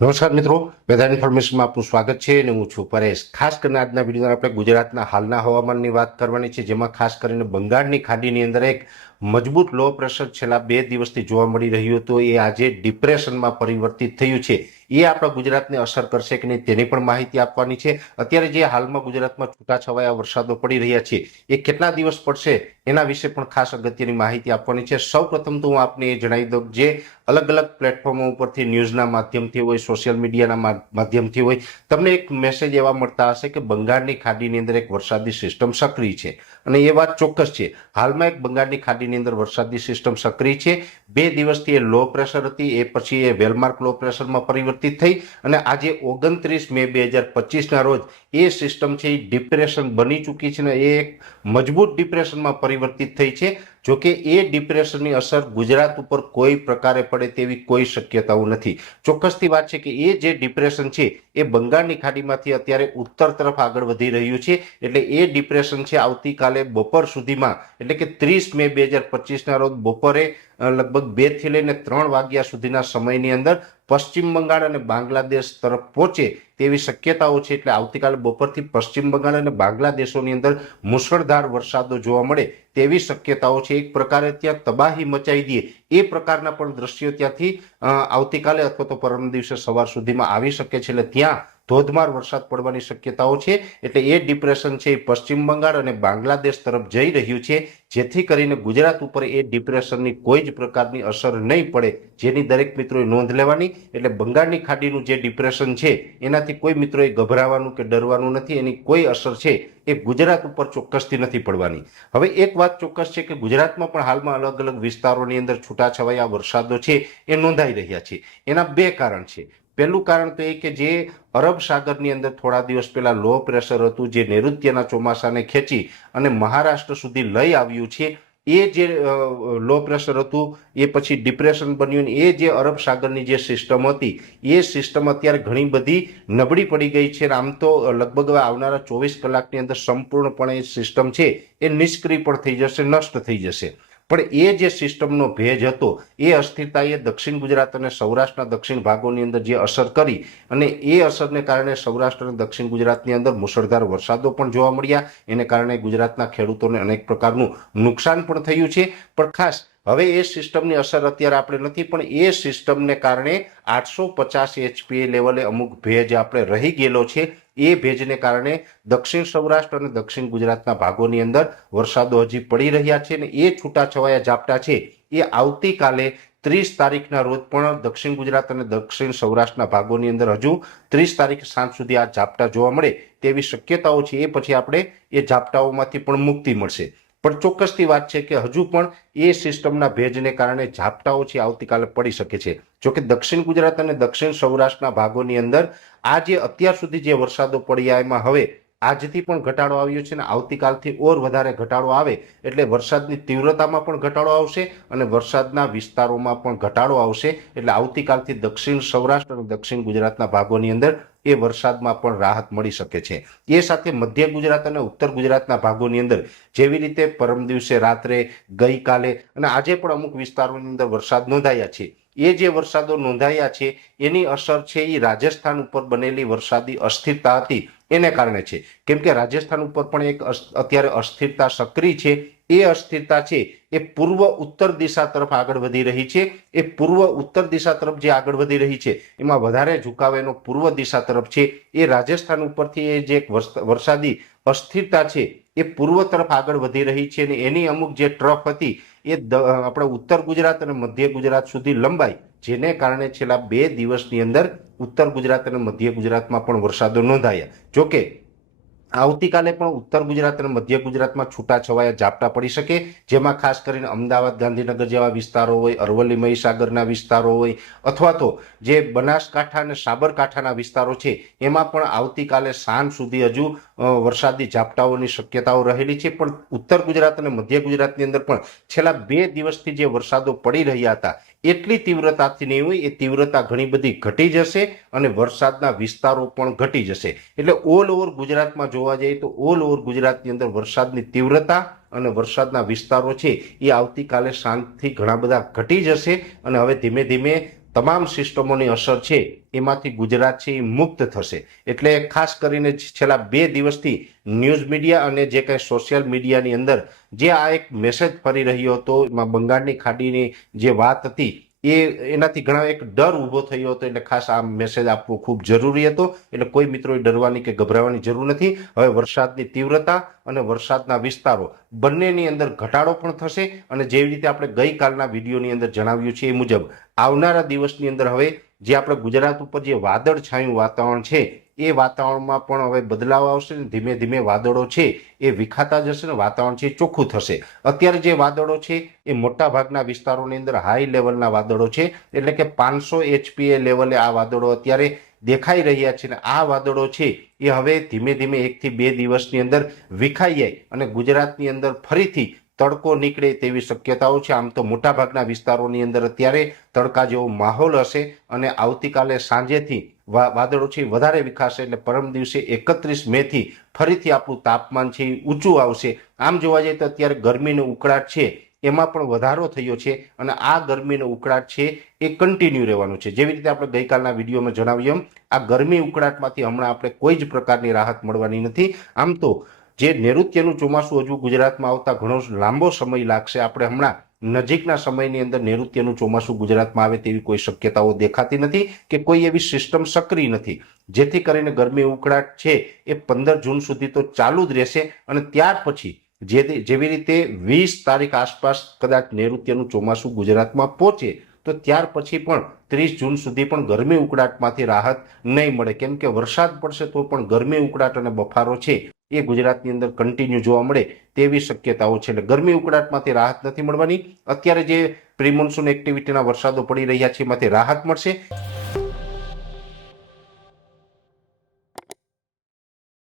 નમસ્કાર મિત્રો, વેધર ઇન્ફોર્મેશનમાં આપનું સ્વાગત છે અને હું છું પરેશ। ખાસ કરીને આજના વિડીયોમાં આપણે ગુજરાતના હાલના હવામાનની વાત કરવાની છે, જેમાં ખાસ કરીને બંગાળની ખાડીની અંદર એક મજબૂત લો પ્રેશર છેલ્લા 2 દિવસથી જોવા મળી રહ્યું હતું। એ આજે ડિપ્રેશનમાં પરિવર્તિત થયું છે। એ આપણા ગુજરાતને અસર કરશે કે નહીં તેની પણ માહિતી આપવાની છે। અત્યારે જે હાલમાં ગુજરાતમાં છૂટાછવાયા વરસાદો પડી રહ્યા છે એ કેટલા દિવસ પડશે એના વિશે પણ ખાસ અગત્યની માહિતી આપવાની છે। સૌપ્રથમ તો હું આપને એ જણાવી દઉં, જે અલગ અલગ પ્લેટફોર્મો ઉપરથી ન્યૂઝના માધ્યમથી હોય, સોશિયલ મીડિયાના માધ્યમથી હોય, તમને એક મેસેજ એવા મળતા હશે કે બંગાળની ખાડીની અંદર એક વરસાદી સિસ્ટમ સક્રિય છે, અને એ વાત ચોક્કસ છે। હાલમાં એક બંગાળની ખાડીની અંદર વરસાદી સિસ્ટમ સક્રિય છે। 2 દિવસથી એ લો પ્રેશર હતી, એ પછી એ વેલમાર્ક લો પ્રેશરમાં પરિવર્તિત થઈ અને આજે 29 મે 2025ના રોજ એ સિસ્ટમ છે એ ડિપ્રેશન બની ચૂકી છે ને એ એક મજબૂત ડિપ્રેશનમાં પરિવર્તિત થઈ છે। જોકે એ ડિપ્રેશનની અસર ગુજરાત ઉપર કોઈ પ્રકારે પડે તેવી કોઈ શક્યતાઓ નથી। ચોક્કસથી વાત છે કે એ જે ડિપ્રેશન છે એ બંગાળની ખાડીમાંથી અત્યારે ઉત્તર તરફ આગળ વધી રહ્યું છે, એટલે એ ડિપ્રેશન છે આવતીકાલે બપોર સુધીમાં, એટલે કે 30 મે 2025ના રોજ બપોરે લગભગ 2 થી લઈને 3 વાગ્યા સુધીના સમયની અંદર પશ્ચિમ બંગાળ અને બાંગ્લાદેશ તરફ પહોંચે તેવી શક્યતાઓ છે। એટલે આવતીકાલે બપોરથી પશ્ચિમ બંગાળ અને બાંગ્લાદેશોની અંદર મુશળધાર વરસાદો જોવા મળે તેવી શક્યતાઓ છે। એક પ્રકારે ત્યાં તબાહી મચાવી દે એ પ્રકારના પણ દ્રશ્યો ત્યાંથી આવતીકાલે અથવા તો પરમ દિવસે સવાર સુધીમાં આવી શકે છે। એટલે ત્યાં ધોધમાર વરસાદ પડવાની શક્યતાઓ છે। એટલે એ ડિપ્રેશન છે એ પશ્ચિમ બંગાળ અને બાંગ્લાદેશ તરફ જઈ રહ્યું છે, જેથી કરીને ગુજરાત ઉપર એ ડિપ્રેશનની કોઈ જ પ્રકારની અસર નહીં પડે, જેની દરેક મિત્રોએ નોંધ લેવાની। એટલે બંગાળની ખાડીનું જે ડિપ્રેશન છે એનાથી કોઈ મિત્રોએ ગભરાવાનું કે ડરવાનું નથી, એની કોઈ અસર છે એ ગુજરાત ઉપર ચોક્કસથી નથી પડવાની। હવે એક વાત ચોક્કસ છે કે ગુજરાતમાં પણ હાલમાં અલગ અલગ વિસ્તારોની અંદર છૂટાછવાયા વરસાદો છે એ નોંધાઈ રહ્યા છે। એના બે કારણ છે। પહેલું કારણ તો એ કે જે અરબ સાગરની અંદર થોડા દિવસ પહેલા લો પ્રેશર હતું, જે નૈઋત્યના ચોમાસાને ખેંચી અને મહારાષ્ટ્ર સુધી લઈ આવ્યું છે, એ જે લો પ્રેશર હતું એ પછી ડિપ્રેશન બન્યું, એ જે અરબ સાગરની જે સિસ્ટમ હતી એ સિસ્ટમ અત્યારે ઘણી બધી નબળી પડી ગઈ છે। આમ તો લગભગ આવનારા 24 કલાકની અંદર સંપૂર્ણપણે એ સિસ્ટમ છે એ નિષ્ક્રિય પણ થઈ જશે, નષ્ટ થઈ જશે। પણ એ જે સિસ્ટમનો ભેજ હતો એ અસ્થિરતાએ દક્ષિણ ગુજરાત અને સૌરાષ્ટ્રના દક્ષિણ ભાગોની અંદર જે અસર કરી, અને એ અસરને કારણે સૌરાષ્ટ્ર અને દક્ષિણ ગુજરાતની અંદર મુશળધાર વરસાદો પણ જોવા મળ્યા। એને કારણે ગુજરાતના ખેડૂતોને અનેક પ્રકારનું નુકસાન પણ થયું છે। પણ ખાસ હવે એ સિસ્ટમની અસર અત્યારે આપણે નથી, પણ એ સિસ્ટમને કારણે 850 એચપીએ લેવલે અમુક ભેજ આપણે રહી ગયેલો છે। એ ભેજને કારણે દક્ષિણ સૌરાષ્ટ્ર અને દક્ષિણ ગુજરાતના ભાગોની અંદર વરસાદો હજી પડી રહ્યા છે, અને એ છૂટાછવાયા ઝાપટા છે એ આવતીકાલે 30 તારીખના રોજ પણ દક્ષિણ ગુજરાત અને દક્ષિણ સૌરાષ્ટ્રના ભાગોની અંદર હજુ 30 તારીખ સાંજ સુધી આ ઝાપટા જોવા મળે તેવી શક્યતાઓ છે। એ પછી આપણે એ ઝાપટાઓમાંથી પણ મુક્તિ મળશે। પણ ચોક્કસથી વાત છે કે હજુ પણ એ સિસ્ટમના ભેજને કારણે ઝાપટાઓ છે આવતીકાલે પડી શકે છે। જોકે દક્ષિણ ગુજરાત અને દક્ષિણ સૌરાષ્ટ્રના ભાગોની અંદર આ જે અત્યાર સુધી જે વરસાદો પડ્યા એમાં હવે આજથી પણ ઘટાડો આવ્યો છે, અને આવતીકાલથી ઓર વધારે ઘટાડો આવે એટલે વરસાદની તીવ્રતામાં પણ ઘટાડો આવશે અને વરસાદના વિસ્તારોમાં પણ ઘટાડો આવશે। એટલે આવતીકાલથી દક્ષિણ સૌરાષ્ટ્ર અને દક્ષિણ ગુજરાતના ભાગોની અંદર એ વરસાદમાં પણ રાહત મળી શકે છે। એ સાથે મધ્ય ગુજરાત અને ઉત્તર ગુજરાતના ભાગોની અંદર જેવી રીતે પરમ દિવસે રાત્રે, ગઈકાલે અને આજે પણ અમુક વિસ્તારોની અંદર વરસાદ નોંધાયા છે, એ જે વરસાદો નોંધાયા છે એની અસર છે એ રાજસ્થાન ઉપર બનેલી વરસાદી અસ્થિરતા હતી એને કારણે છે। કેમ કે રાજસ્થાન ઉપર પણ એક અત્યારે અસ્થિરતા સક્રિય છે। એ અસ્થિરતા છે એ પૂર્વ ઉત્તર દિશા તરફ આગળ વધી રહી છે। એ પૂર્વ ઉત્તર દિશા તરફ જે આગળ વધી રહી છે એમાં વધારે ઝુકાવ એનો પૂર્વ દિશા તરફ છે। એ રાજસ્થાન ઉપરથી એ જે વરસાદી અસ્થિરતા છે એ પૂર્વ તરફ આગળ વધી રહી છે, અને એની અમુક જે ટ્રફ હતી એ આપણા ઉત્તર ગુજરાત અને મધ્ય ગુજરાત સુધી લંબાઈ, જેને કારણે છેલ્લા 2 દિવસની અંદર ઉત્તર ગુજરાત અને મધ્ય ગુજરાતમાં પણ વરસાદો નોંધાયા। જોકે આવતીકાલે પણ ઉત્તર ગુજરાત અને મધ્ય ગુજરાતમાં છૂટાછવાયા ઝાપટા પડી શકે, જેમાં ખાસ કરીને અમદાવાદ, ગાંધીનગર જેવા વિસ્તારો હોય, અરવલ્લી, મહીસાગરના વિસ્તારો હોય, અથવા તો જે બનાસકાંઠા અને સાબરકાંઠાના વિસ્તારો છે એમાં પણ આવતીકાલે સાંજ સુધી હજુ વરસાદી ઝાપટાઓની શક્યતાઓ રહેલી છે। પણ ઉત્તર ગુજરાત અને મધ્ય ગુજરાતની અંદર પણ છેલ્લા 2 દિવસથી જે વરસાદો પડી રહ્યા હતા એટલી તીવ્રતાથી નહીં હોય, એ તીવ્રતા ઘણી બધી ઘટી જશે અને વરસાદના વિસ્તારો પણ ઘટી જશે। એટલે ઓલ ઓવર ગુજરાતમાં જોવા જઈએ તો ઓલ ઓવર ગુજરાતની અંદર વરસાદની તીવ્રતા અને વરસાદના વિસ્તારો છે એ આવતીકાલે સાંજથી ઘણા બધા ઘટી જશે, અને હવે ધીમે ધીમે તમામ સિસ્ટમોની અસર છે એમાંથી ગુજરાત છે એ મુક્ત થશે. એટલે ખાસ કરીને છેલ્લા 2 દિવસથી ન્યૂઝ મીડિયા અને જે કંઈ સોશિયલ મીડિયાની અંદર જે આ એક મેસેજ ફરી રહ્યો હતો, એમાં બંગાળની ખાડીની જે વાત હતી એનાથી ઘણા એક ડર ઊભો થયો હતો. એટલે ખાસ આ મેસેજ આપવો ખૂબ જરૂરી હતો. એટલે કોઈ મિત્રોએ ડરવાની કે ગભરાવાની જરૂર નથી. હવે વરસાદની તીવ્રતા અને વરસાદના વિસ્તારો બંનેની અંદર ઘટાડો પણ થશે અને જેવી રીતે આપણે ગઈકાલના વિડીયોની અંદર જણાવ્યું છે એ મુજબ આવનારા દિવસની અંદર હવે જે આપણે ગુજરાત ઉપર જે વાદળ છાયું વાતાવરણ છે એ વાતાવરણમાં પણ હવે બદલાવ આવશે ને ધીમે ધીમે વાદળો છે એ વિખાતા જશે ને વાતાવરણ છે ચોખ્ખું થશે. અત્યારે જે વાદળો છે એ મોટા ભાગના વિસ્તારોની અંદર હાઈ લેવલના વાદળો છે. એટલે કે 500 HPA લેવલે આ વાદળો અત્યારે દેખાઈ રહ્યા છે ને આ વાદળો છે એ હવે ધીમે ધીમે 1 થી 2 દિવસની અંદર વિખાઈ જાય અને ગુજરાતની અંદર ફરીથી તડકો નીકળે તેવી શક્યતાઓ છે. આમ તો મોટાભાગના વિસ્તારોની અંદર અત્યારે તડકા જેવો માહોલ હશે અને આવતીકાલે સાંજેથી વાદળો છે વધારે વિખાશે. એટલે પરમ દિવસે 31 મે થી ફરીથી આપણું તાપમાન છે એ ઊંચું આવશે. આમ જોવા જઈએ તો અત્યારે ગરમીનો ઉકળાટ છે એમાં પણ વધારો થયો છે અને આ ગરમીનો ઉકળાટ છે એ કન્ટિન્યુ રહેવાનું છે. જેવી રીતે આપણે ગઈકાલના વિડીયોમાં જણાવ્યું એમ આ ગરમી ઉકળાટમાંથી હમણાં આપણે કોઈ જ પ્રકારની રાહત મળવાની નથી. આમ તો જે નૈઋત્યનું ચોમાસું હજુ ગુજરાતમાં આવતા ઘણો લાંબો સમય લાગશે. આપણે હમણાં નજીકના સમયની અંદર નૈઋત્યનું ચોમાસું ગુજરાતમાં આવે તેવી કોઈ શક્યતાઓ દેખાતી નથી કે કોઈ એવી સિસ્ટમ સક્રિય નથી, જેથી કરીને ગરમી ઉકળાટ છે એ 15 જૂન સુધી તો ચાલુ જ રહેશે અને ત્યાર પછી જેવી રીતે 20 તારીખ આસપાસ કદાચ નૈઋત્યનું ચોમાસું ગુજરાતમાં પહોંચે તો ત્યાર પછી પણ 30 જૂન સુધી પણ ગરમી ઉકળાટમાંથી રાહત નહીં મળે. કેમ કે વરસાદ પડશે તો પણ ગરમી ઉકળાટ અને બફારો છે એ ગુજરાતની અંદર કન્ટિન્યુ જોવા મળે તેવી શક્યતાઓ છે. એટલે ગરમી ઉકળાટમાંથી રાહત નથી મળવાની. અત્યારે જે પ્રી મોન્સૂન એક્ટિવિટીના વરસાદો પડી રહ્યા છે એમાંથી રાહત મળશે.